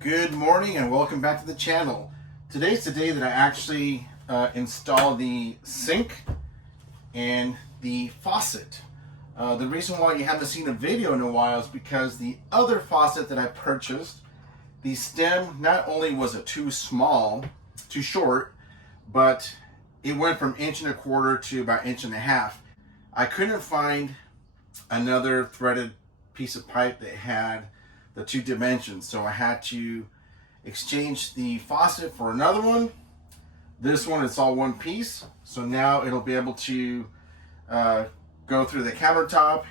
Good morning and welcome back to the channel. Today's the day that I actually install the sink and the faucet. The reason why you haven't seen a video in a while is because the other faucet that I purchased, the stem, not only was it too small, too short, but it went from 1.25 inches to about 1.5 inches. I couldn't find another threaded piece of pipe that had the 2 dimensions, so I had to exchange the faucet for another one. This one, it's all one piece, so now it'll be able to go through the countertop.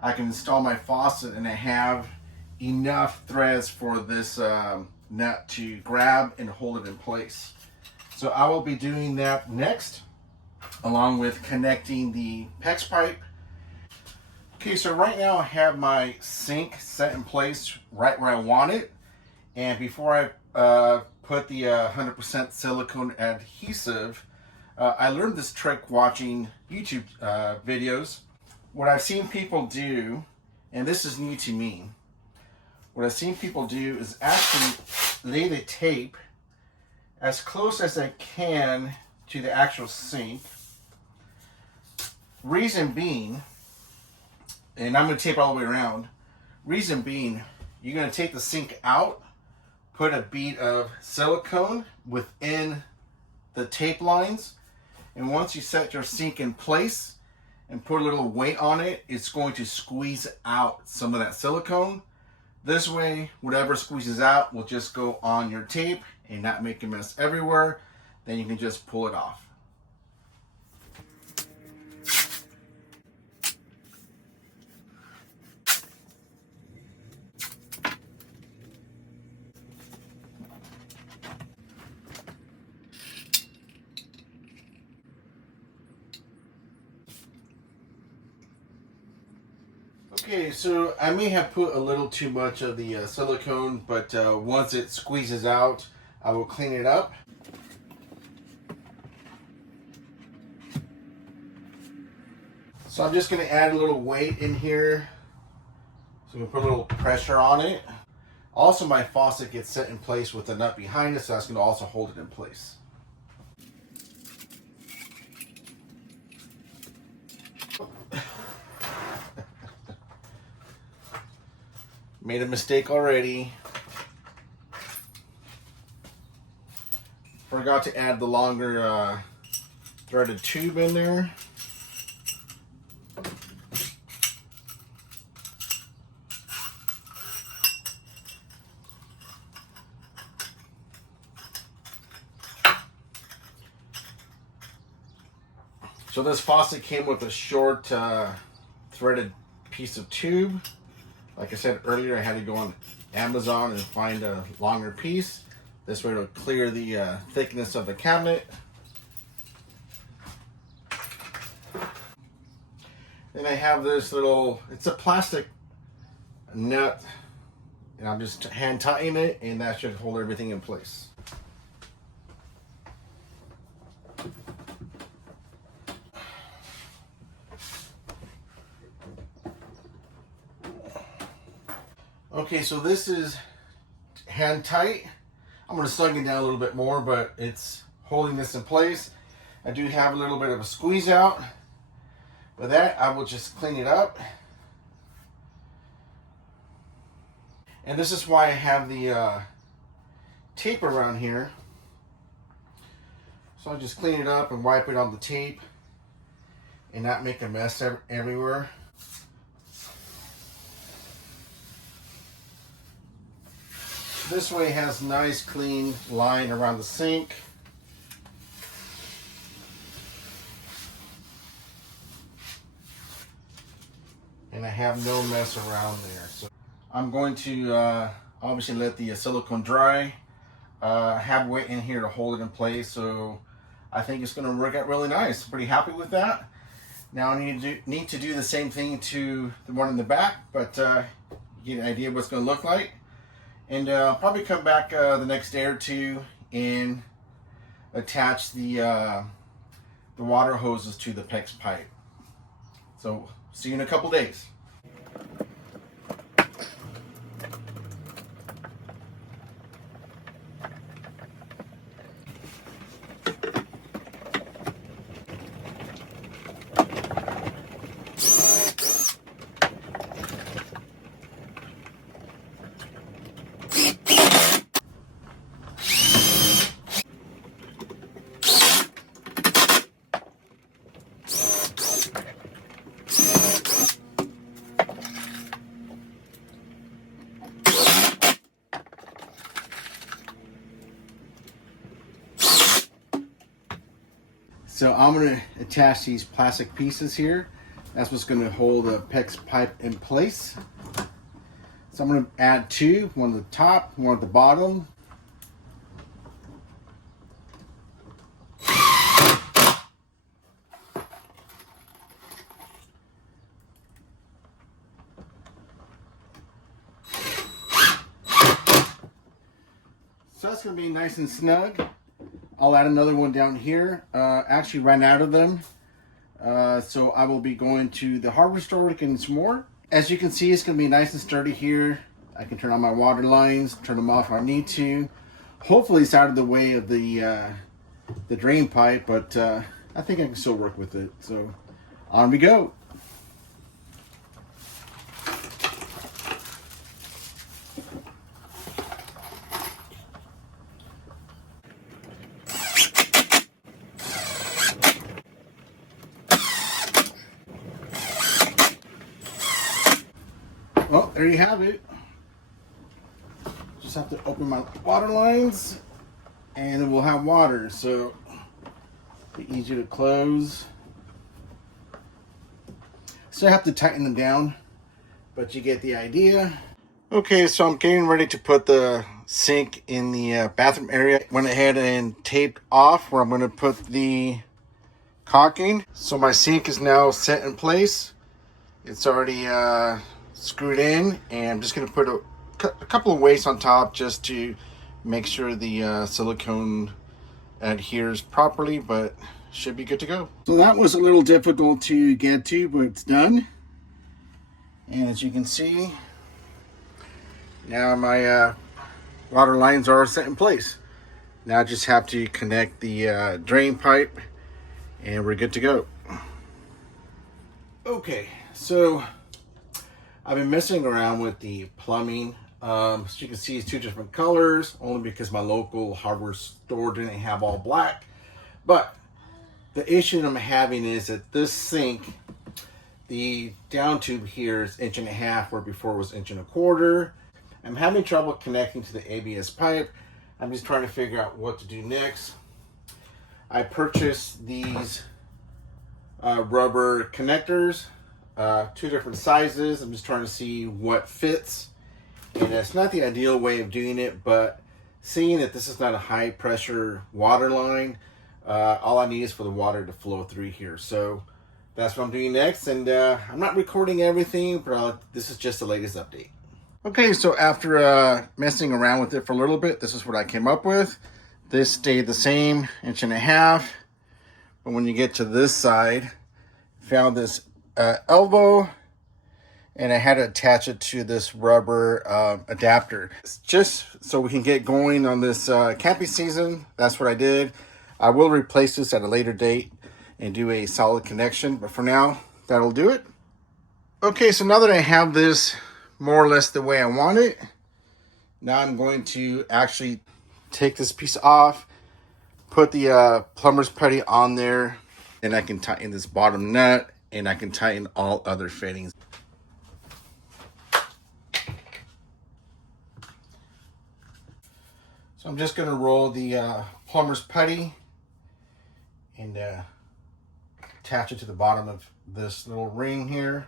I can install my faucet and I have enough threads for this nut to grab and hold it in place. So I will be doing that next, along with connecting the PEX pipe. Okay, so right now I have my sink set in place right where I want it. And before I put the 100% silicone adhesive, I learned this trick watching YouTube videos. What I've seen people do, and this is new to me, what I've seen people do is actually lay the tape as close as I can to the actual sink. Reason being, and I'm going to tape all the way around. Reason being, you're going to take the sink out, put a bead of silicone within the tape lines, and once you set your sink in place and put a little weight on it, it's going to squeeze out some of that silicone. This way, whatever squeezes out will just go on your tape and not make a mess everywhere. Then you can just pull it off. Okay, so I may have put a little too much of the silicone, but once it squeezes out, I will clean it up. So I'm just going to add a little weight in here, so we can put a little pressure on it. Also, my faucet gets set in place with the nut behind it, so that's going to also hold it in place. Made a mistake already. Forgot to add the longer threaded tube in there. So this faucet came with a short threaded piece of tube. Like I said earlier, I had to go on Amazon and find a longer piece. This way it'll clear the thickness of the cabinet. Then I have this little, it's a plastic nut, and I'm just hand tightening it, and that should hold everything in place. Okay, so this is hand tight. I'm going to slug it down a little bit more, but it's holding this in place. I do have a little bit of a squeeze out. With that, I will just clean it up. And this is why I have the tape around here. So I'll just clean it up and wipe it on the tape and not make a mess everywhere. This way it has nice clean line around the sink. And I have no mess around there. So I'm going to obviously let the silicone dry. Have weight in here to hold it in place, so I think it's going to work out really nice. Pretty happy with that. Now I need to do the same thing to the one in the back, but you get an idea of what it's going to look like. And I'll probably come back the next day or two and attach the water hoses to the PEX pipe. So see you in a couple days. So I'm going to attach these plastic pieces here. That's what's going to hold the PEX pipe in place. So I'm going to add two, one at the top, one at the bottom. So that's going to be nice and snug. I'll add another one down here. Actually ran out of them. So I will be going to the hardware store to get some more. As you can see, it's going to be nice and sturdy here. I can turn on my water lines, turn them off if I need to. Hopefully it's out of the way of the drain pipe, but I think I can still work with it. So on we go. Well, there you have it. Just have to open my water lines and then we'll have water. So be easier to close. Still have to tighten them down, but you get the idea. Okay, so I'm getting ready to put the sink in the bathroom area. Went ahead and taped off where I'm going to put the caulking. So my sink is now set in place. It's already screwed in, and I'm just going to put a couple of weights on top just to make sure the silicone adheres properly, but should be good to go. So that was a little difficult to get to, but it's done. And as you can see, now my water lines are set in place. Now I just have to connect the drain pipe and we're good to go. Okay, so I've been messing around with the plumbing. As you can see, it's two different colors, only because my local hardware store didn't have all black. But the issue that I'm having is that this sink, the down tube here is 1.5 inches, where before it was 1.25 inches. I'm having trouble connecting to the ABS pipe. I'm just trying to figure out what to do next. I purchased these rubber connectors, two different sizes. I'm just trying to see what fits. And it's not the ideal way of doing it, but seeing that this is not a high pressure water line, all I need is for the water to flow through here. So that's what I'm doing next. And I'm not recording everything, but this is just the latest update. Okay, so after messing around with it for a little bit, this is what I came up with. This stayed the same, 1.5 inches. But when you get to this side, found this elbow, and I had to attach it to this rubber adapter. It's just so we can get going on this camping season. That's what I did. I will replace this at a later date and do a solid connection, but for now, that'll do it. Okay, so now that I have this more or less the way I want it, now I'm going to actually take this piece off, put the plumber's putty on there, and I can tighten this bottom nut, and I can tighten all other fittings. So I'm just going to roll the plumber's putty and attach it to the bottom of this little ring here,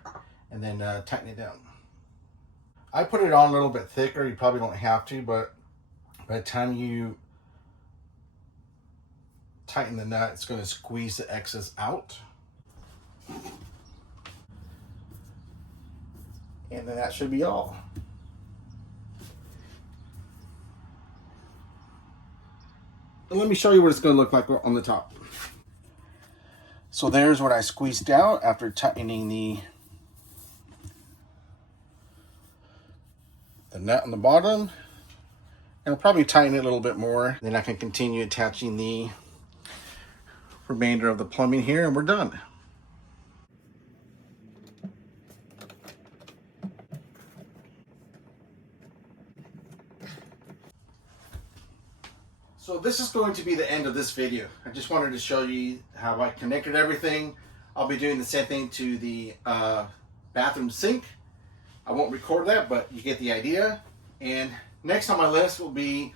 and then tighten it down. I put it on a little bit thicker. You probably don't have to, but by the time you tighten the nut, it's going to squeeze the excess out. And then that should be all. And let me show you what it's going to look like on the top. So there's what I squeezed out after tightening the nut on the bottom. And I'll probably tighten it a little bit more. Then I can continue attaching the remainder of the plumbing here, and we're done. So this is going to be the end of this video. I just wanted to show you how I connected everything. I'll be doing the same thing to the bathroom sink. I won't record that, but you get the idea. And next on my list will be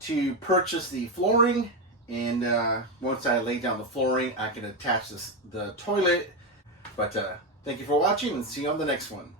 to purchase the flooring And once I lay down the flooring, I can attach the toilet. But thank you for watching, and see you on the next one.